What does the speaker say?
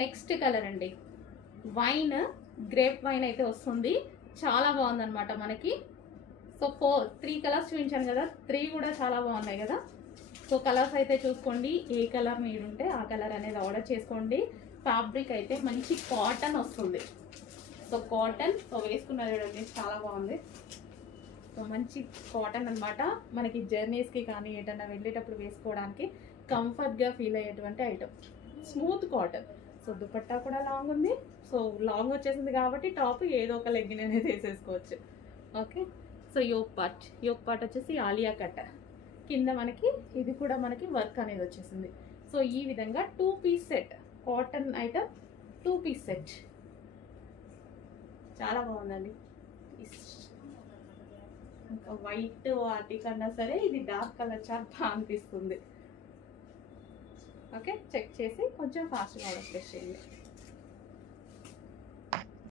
Next colour అండి, wine, grape wine అయితే వస్తుంది. చాలా బాగుందన్నమాట మనకి. సో 3 కలర్స్ చూపించాను కదా, 3 కూడా చాలా బాగున్నాయి కదా. సో కలర్స్ అయితే చూసుకోండి, ఏ కలర్ మీరు ఉంటే ఆ కలర్ అనేది ఆర్డర్ చేసుకోండి. ఫ్యాబ్రిక్ అయితే మంచి కాటన్ వస్తుంది. సో కాటన్, సో వేసుకున్నారు చూడండి చాలా బాగుంది. సో మంచి కాటన్ అనమాట. మనకి జర్నీస్కి కానీ ఏదైనా వెళ్ళేటప్పుడు వేసుకోవడానికి కంఫర్ట్గా ఫీల్ అయ్యేటువంటి item. Smooth cotton. So dupatta కూడా లాంగ్ ఉంది. సో లాంగ్ వచ్చేసింది కాబట్టి టాప్ ఏదో ఒక లెగ్గిన్ అనేది వేసేసుకోవచ్చు. ఓకే. సో యోక్ పార్ట్ వచ్చేసి ఆలియా కట్. కింద మనకి ఇది కూడా మనకి వర్క్ అనేది వచ్చేసింది. సో ఈ విధంగా 2 piece set, cotton item 2 piece set. చాలా బాగుందండి. ఇంకా వైట్ వాటి కన్నా సరే ఇది డార్క్ కలర్ చాలా బాగా అనిపిస్తుంది. ఓకే, చెక్ చేసి కొంచెం ఫాస్ట్గా ఆర్డర్ ప్లేస్ చేయండి.